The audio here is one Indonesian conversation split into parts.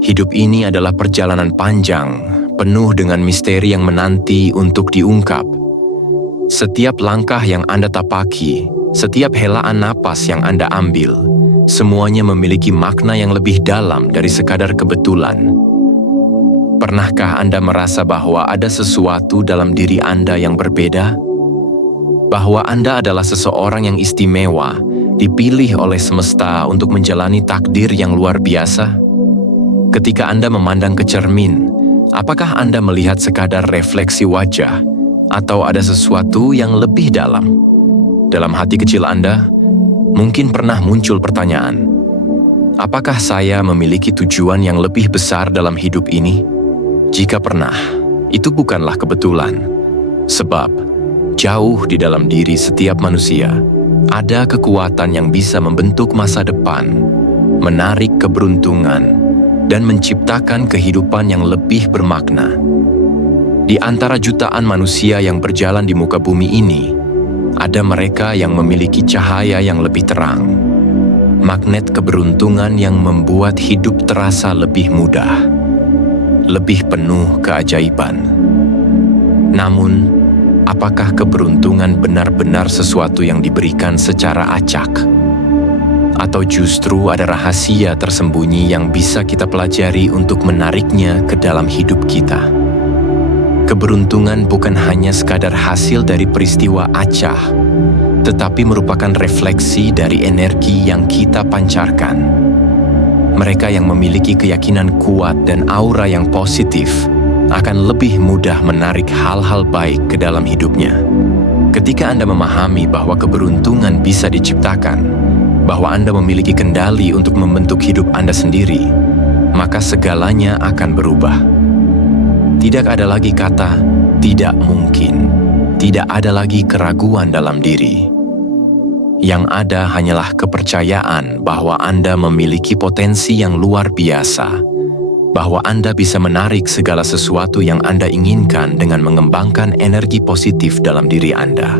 Hidup ini adalah perjalanan panjang, penuh dengan misteri yang menanti untuk diungkap. Setiap langkah yang Anda tapaki, setiap helaan napas yang Anda ambil, semuanya memiliki makna yang lebih dalam dari sekadar kebetulan. Pernahkah Anda merasa bahwa ada sesuatu dalam diri Anda yang berbeda? Bahwa Anda adalah seseorang yang istimewa, dipilih oleh semesta untuk menjalani takdir yang luar biasa? Ketika Anda memandang ke cermin, apakah Anda melihat sekadar refleksi wajah atau ada sesuatu yang lebih dalam? Dalam hati kecil Anda, mungkin pernah muncul pertanyaan, apakah saya memiliki tujuan yang lebih besar dalam hidup ini? Jika pernah, itu bukanlah kebetulan. Sebab, jauh di dalam diri setiap manusia, ada kekuatan yang bisa membentuk masa depan, menarik keberuntungan, dan menciptakan kehidupan yang lebih bermakna. Di antara jutaan manusia yang berjalan di muka bumi ini, ada mereka yang memiliki cahaya yang lebih terang, magnet keberuntungan yang membuat hidup terasa lebih mudah, lebih penuh keajaiban. Namun, apakah keberuntungan benar-benar sesuatu yang diberikan secara acak? Atau justru ada rahasia tersembunyi yang bisa kita pelajari untuk menariknya ke dalam hidup kita? Keberuntungan bukan hanya sekadar hasil dari peristiwa acah, tetapi merupakan refleksi dari energi yang kita pancarkan. Mereka yang memiliki keyakinan kuat dan aura yang positif akan lebih mudah menarik hal-hal baik ke dalam hidupnya. Ketika Anda memahami bahwa keberuntungan bisa diciptakan, bahwa Anda memiliki kendali untuk membentuk hidup Anda sendiri, maka segalanya akan berubah. Tidak ada lagi kata "tidak mungkin", tidak ada lagi keraguan dalam diri. Yang ada hanyalah kepercayaan bahwa Anda memiliki potensi yang luar biasa, bahwa Anda bisa menarik segala sesuatu yang Anda inginkan dengan mengembangkan energi positif dalam diri Anda.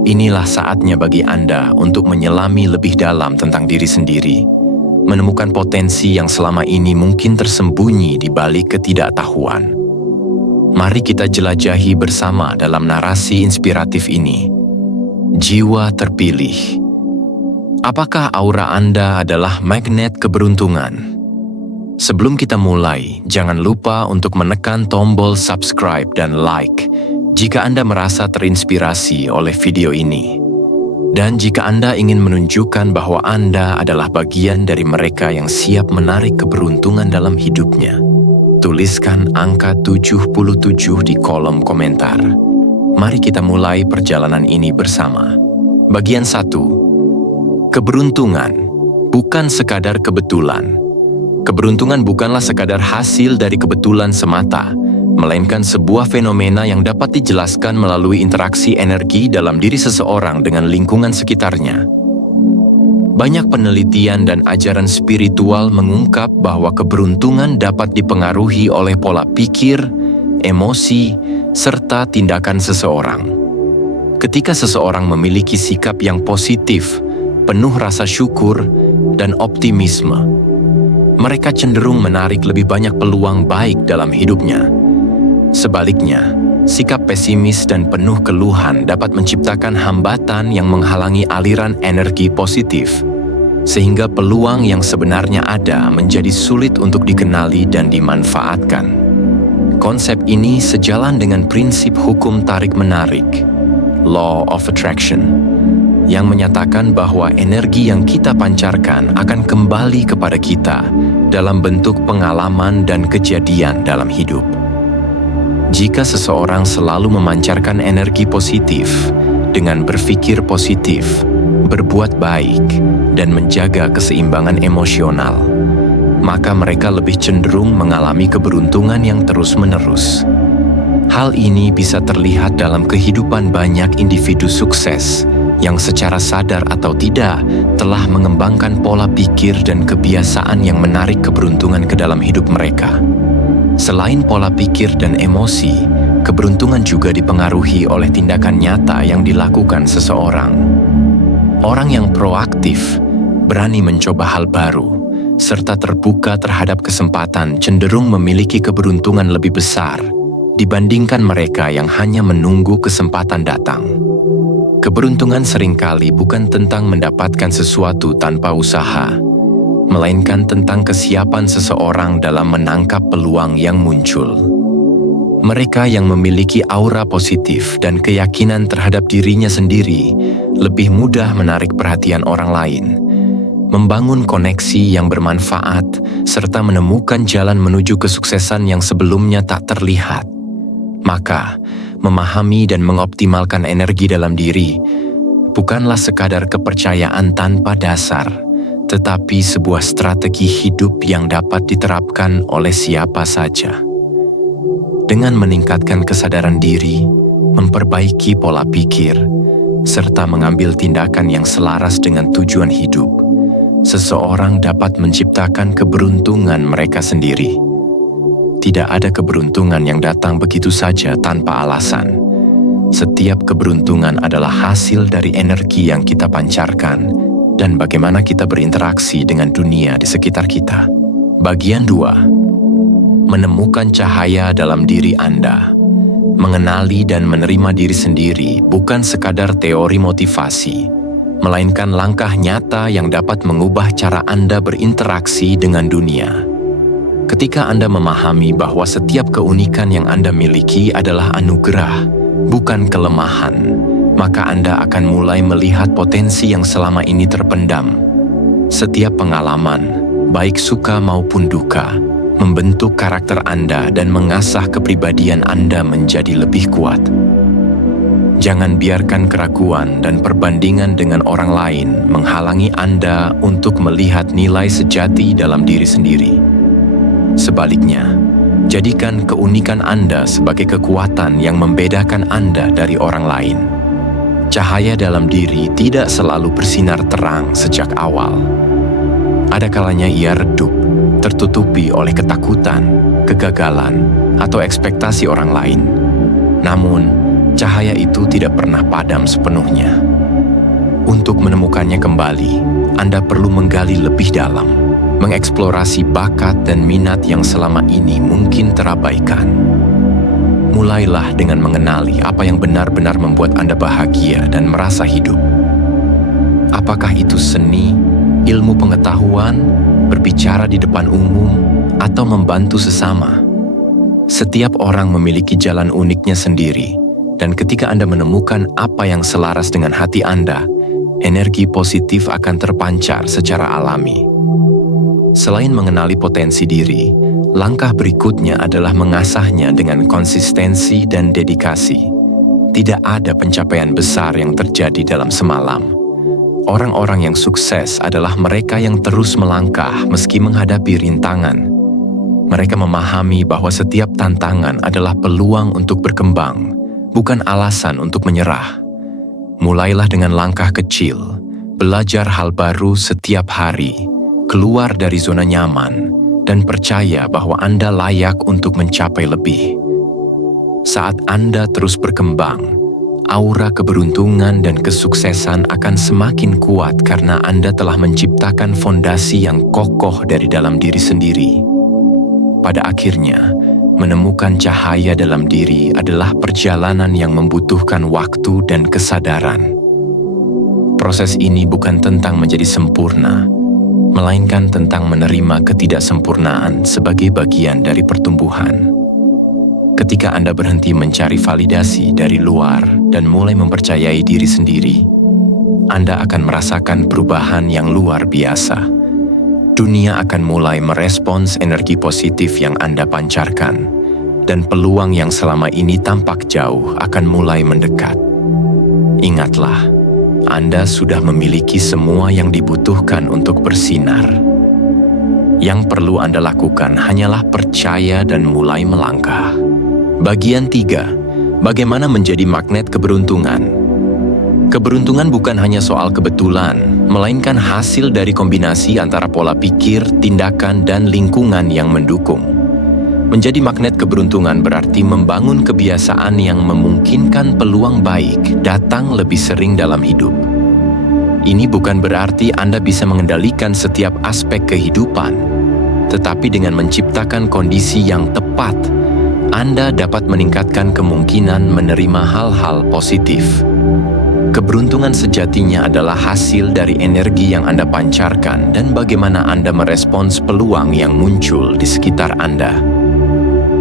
Inilah saatnya bagi Anda untuk menyelami lebih dalam tentang diri sendiri, menemukan potensi yang selama ini mungkin tersembunyi di balik ketidaktahuan. Mari kita jelajahi bersama dalam narasi inspiratif ini. Jiwa terpilih. Apakah aura Anda adalah magnet keberuntungan? Sebelum kita mulai, jangan lupa untuk menekan tombol subscribe dan like jika Anda merasa terinspirasi oleh video ini. Dan jika Anda ingin menunjukkan bahwa Anda adalah bagian dari mereka yang siap menarik keberuntungan dalam hidupnya, tuliskan angka 77 di kolom komentar. Mari kita mulai perjalanan ini bersama. Bagian 1. Keberuntungan bukan sekadar kebetulan. Keberuntungan bukanlah sekadar hasil dari kebetulan semata, melainkan sebuah fenomena yang dapat dijelaskan melalui interaksi energi dalam diri seseorang dengan lingkungan sekitarnya. Banyak penelitian dan ajaran spiritual mengungkap bahwa keberuntungan dapat dipengaruhi oleh pola pikir, emosi, serta tindakan seseorang. Ketika seseorang memiliki sikap yang positif, penuh rasa syukur, dan optimisme, mereka cenderung menarik lebih banyak peluang baik dalam hidupnya. Sebaliknya, sikap pesimis dan penuh keluhan dapat menciptakan hambatan yang menghalangi aliran energi positif, sehingga peluang yang sebenarnya ada menjadi sulit untuk dikenali dan dimanfaatkan. Konsep ini sejalan dengan prinsip hukum tarik-menarik, Law of Attraction, yang menyatakan bahwa energi yang kita pancarkan akan kembali kepada kita dalam bentuk pengalaman dan kejadian dalam hidup. Jika seseorang selalu memancarkan energi positif dengan berpikir positif, berbuat baik, dan menjaga keseimbangan emosional, maka mereka lebih cenderung mengalami keberuntungan yang terus-menerus. Hal ini bisa terlihat dalam kehidupan banyak individu sukses yang secara sadar atau tidak telah mengembangkan pola pikir dan kebiasaan yang menarik keberuntungan ke dalam hidup mereka. Selain pola pikir dan emosi, keberuntungan juga dipengaruhi oleh tindakan nyata yang dilakukan seseorang. Orang yang proaktif, berani mencoba hal baru, serta terbuka terhadap kesempatan cenderung memiliki keberuntungan lebih besar dibandingkan mereka yang hanya menunggu kesempatan datang. Keberuntungan seringkali bukan tentang mendapatkan sesuatu tanpa usaha, melainkan tentang kesiapan seseorang dalam menangkap peluang yang muncul. Mereka yang memiliki aura positif dan keyakinan terhadap dirinya sendiri lebih mudah menarik perhatian orang lain, membangun koneksi yang bermanfaat, serta menemukan jalan menuju kesuksesan yang sebelumnya tak terlihat. Maka, memahami dan mengoptimalkan energi dalam diri bukanlah sekadar kepercayaan tanpa dasar, tetapi sebuah strategi hidup yang dapat diterapkan oleh siapa saja. Dengan meningkatkan kesadaran diri, memperbaiki pola pikir, serta mengambil tindakan yang selaras dengan tujuan hidup, seseorang dapat menciptakan keberuntungan mereka sendiri. Tidak ada keberuntungan yang datang begitu saja tanpa alasan. Setiap keberuntungan adalah hasil dari energi yang kita pancarkan dan bagaimana kita berinteraksi dengan dunia di sekitar kita. Bagian 2. Menemukan cahaya dalam diri Anda. Mengenali dan menerima diri sendiri bukan sekadar teori motivasi, melainkan langkah nyata yang dapat mengubah cara Anda berinteraksi dengan dunia. Ketika Anda memahami bahwa setiap keunikan yang Anda miliki adalah anugerah, bukan kelemahan, maka Anda akan mulai melihat potensi yang selama ini terpendam. Setiap pengalaman, baik suka maupun duka, membentuk karakter Anda dan mengasah kepribadian Anda menjadi lebih kuat. Jangan biarkan keraguan dan perbandingan dengan orang lain menghalangi Anda untuk melihat nilai sejati dalam diri sendiri. Sebaliknya, jadikan keunikan Anda sebagai kekuatan yang membedakan Anda dari orang lain. Cahaya dalam diri tidak selalu bersinar terang sejak awal. Ada kalanya ia redup, tertutupi oleh ketakutan, kegagalan, atau ekspektasi orang lain. Namun, cahaya itu tidak pernah padam sepenuhnya. Untuk menemukannya kembali, Anda perlu menggali lebih dalam, mengeksplorasi bakat dan minat yang selama ini mungkin terabaikan. Mulailah dengan mengenali apa yang benar-benar membuat Anda bahagia dan merasa hidup. Apakah itu seni, ilmu pengetahuan, berbicara di depan umum, atau membantu sesama? Setiap orang memiliki jalan uniknya sendiri, dan ketika Anda menemukan apa yang selaras dengan hati Anda, energi positif akan terpancar secara alami. Selain mengenali potensi diri, langkah berikutnya adalah mengasahnya dengan konsistensi dan dedikasi. Tidak ada pencapaian besar yang terjadi dalam semalam. Orang-orang yang sukses adalah mereka yang terus melangkah meski menghadapi rintangan. Mereka memahami bahwa setiap tantangan adalah peluang untuk berkembang, bukan alasan untuk menyerah. Mulailah dengan langkah kecil, belajar hal baru setiap hari, keluar dari zona nyaman, dan percaya bahwa Anda layak untuk mencapai lebih. Saat Anda terus berkembang, aura keberuntungan dan kesuksesan akan semakin kuat karena Anda telah menciptakan fondasi yang kokoh dari dalam diri sendiri. Pada akhirnya, menemukan cahaya dalam diri adalah perjalanan yang membutuhkan waktu dan kesadaran. Proses ini bukan tentang menjadi sempurna, melainkan tentang menerima ketidaksempurnaan sebagai bagian dari pertumbuhan. Ketika Anda berhenti mencari validasi dari luar dan mulai mempercayai diri sendiri, Anda akan merasakan perubahan yang luar biasa. Dunia akan mulai merespons energi positif yang Anda pancarkan, dan peluang yang selama ini tampak jauh akan mulai mendekat. Ingatlah, Anda sudah memiliki semua yang dibutuhkan untuk bersinar. Yang perlu Anda lakukan hanyalah percaya dan mulai melangkah. Bagian 3. Bagaimana menjadi magnet keberuntungan? Keberuntungan bukan hanya soal kebetulan, melainkan hasil dari kombinasi antara pola pikir, tindakan, dan lingkungan yang mendukung. Menjadi magnet keberuntungan berarti membangun kebiasaan yang memungkinkan peluang baik datang lebih sering dalam hidup. Ini bukan berarti Anda bisa mengendalikan setiap aspek kehidupan, tetapi dengan menciptakan kondisi yang tepat, Anda dapat meningkatkan kemungkinan menerima hal-hal positif. Keberuntungan sejatinya adalah hasil dari energi yang Anda pancarkan dan bagaimana Anda merespons peluang yang muncul di sekitar Anda.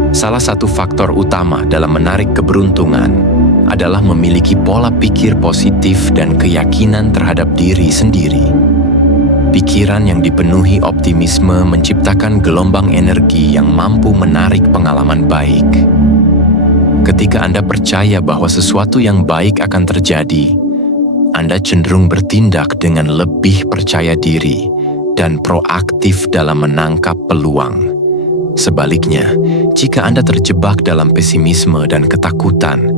Salah satu faktor utama dalam menarik keberuntungan adalah memiliki pola pikir positif dan keyakinan terhadap diri sendiri. Pikiran yang dipenuhi optimisme menciptakan gelombang energi yang mampu menarik pengalaman baik. Ketika Anda percaya bahwa sesuatu yang baik akan terjadi, Anda cenderung bertindak dengan lebih percaya diri dan proaktif dalam menangkap peluang. Sebaliknya, jika Anda terjebak dalam pesimisme dan ketakutan,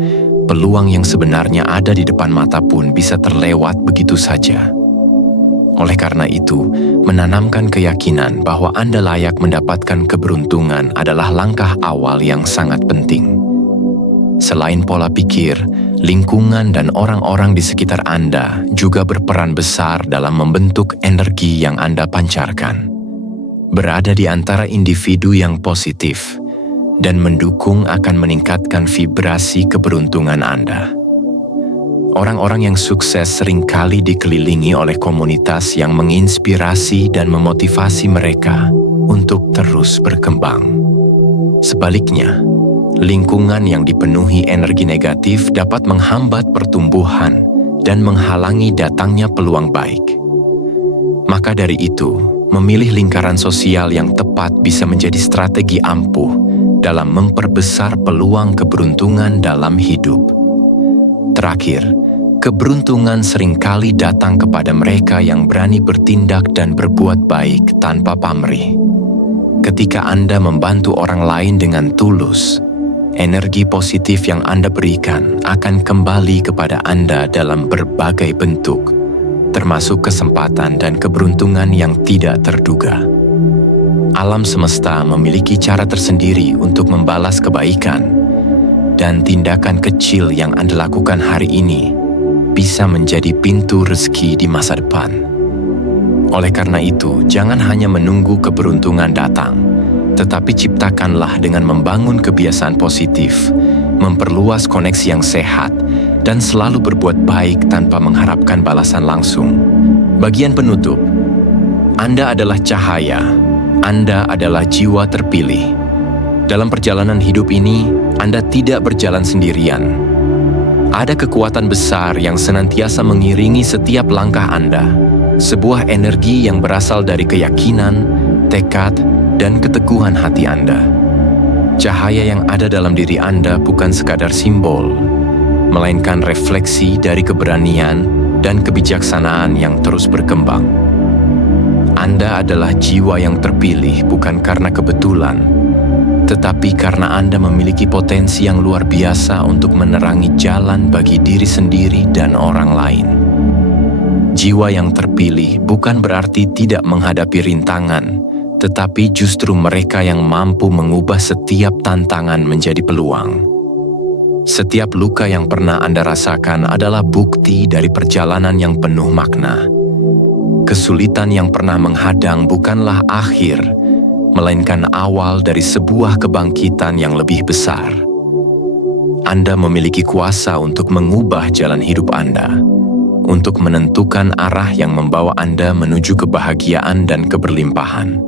peluang yang sebenarnya ada di depan mata pun bisa terlewat begitu saja. Oleh karena itu, menanamkan keyakinan bahwa Anda layak mendapatkan keberuntungan adalah langkah awal yang sangat penting. Selain pola pikir, lingkungan dan orang-orang di sekitar Anda juga berperan besar dalam membentuk energi yang Anda pancarkan. Berada di antara individu yang positif dan mendukung akan meningkatkan vibrasi keberuntungan Anda. Orang-orang yang sukses seringkali dikelilingi oleh komunitas yang menginspirasi dan memotivasi mereka untuk terus berkembang. Sebaliknya, lingkungan yang dipenuhi energi negatif dapat menghambat pertumbuhan dan menghalangi datangnya peluang baik. Maka dari itu, memilih lingkaran sosial yang tepat bisa menjadi strategi ampuh dalam memperbesar peluang keberuntungan dalam hidup. Terakhir, keberuntungan seringkali datang kepada mereka yang berani bertindak dan berbuat baik tanpa pamrih. Ketika Anda membantu orang lain dengan tulus, energi positif yang Anda berikan akan kembali kepada Anda dalam berbagai bentuk, termasuk kesempatan dan keberuntungan yang tidak terduga. Alam semesta memiliki cara tersendiri untuk membalas kebaikan, dan tindakan kecil yang Anda lakukan hari ini bisa menjadi pintu rezeki di masa depan. Oleh karena itu, jangan hanya menunggu keberuntungan datang, tetapi ciptakanlah dengan membangun kebiasaan positif, memperluas koneksi yang sehat, dan selalu berbuat baik tanpa mengharapkan balasan langsung. Bagian penutup, Anda adalah cahaya, Anda adalah jiwa terpilih. Dalam perjalanan hidup ini, Anda tidak berjalan sendirian. Ada kekuatan besar yang senantiasa mengiringi setiap langkah Anda, sebuah energi yang berasal dari keyakinan, tekad, dan keteguhan hati Anda. Cahaya yang ada dalam diri Anda bukan sekadar simbol, melainkan refleksi dari keberanian dan kebijaksanaan yang terus berkembang. Anda adalah jiwa yang terpilih bukan karena kebetulan, tetapi karena Anda memiliki potensi yang luar biasa untuk menerangi jalan bagi diri sendiri dan orang lain. Jiwa yang terpilih bukan berarti tidak menghadapi rintangan, tetapi justru mereka yang mampu mengubah setiap tantangan menjadi peluang. Setiap luka yang pernah Anda rasakan adalah bukti dari perjalanan yang penuh makna. Kesulitan yang pernah menghadang bukanlah akhir, melainkan awal dari sebuah kebangkitan yang lebih besar. Anda memiliki kuasa untuk mengubah jalan hidup Anda, untuk menentukan arah yang membawa Anda menuju kebahagiaan dan keberlimpahan.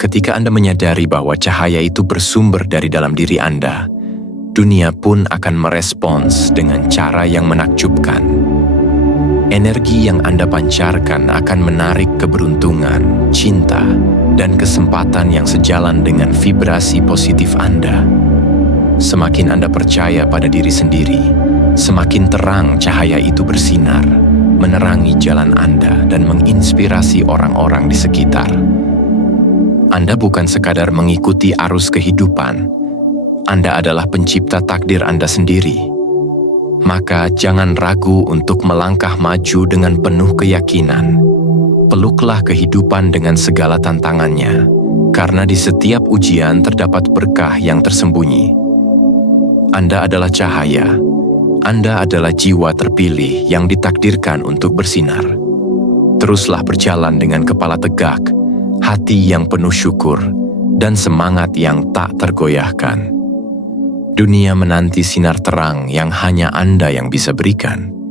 Ketika Anda menyadari bahwa cahaya itu bersumber dari dalam diri Anda, dunia pun akan merespons dengan cara yang menakjubkan. Energi yang Anda pancarkan akan menarik keberuntungan, cinta, dan kesempatan yang sejalan dengan vibrasi positif Anda. Semakin Anda percaya pada diri sendiri, semakin terang cahaya itu bersinar, menerangi jalan Anda dan menginspirasi orang-orang di sekitar. Anda bukan sekadar mengikuti arus kehidupan, Anda adalah pencipta takdir Anda sendiri. Maka jangan ragu untuk melangkah maju dengan penuh keyakinan. Peluklah kehidupan dengan segala tantangannya, karena di setiap ujian terdapat berkah yang tersembunyi. Anda adalah cahaya, Anda adalah jiwa terpilih yang ditakdirkan untuk bersinar. Teruslah berjalan dengan kepala tegak, hati yang penuh syukur, dan semangat yang tak tergoyahkan. Dunia menanti sinar terang yang hanya Anda yang bisa berikan.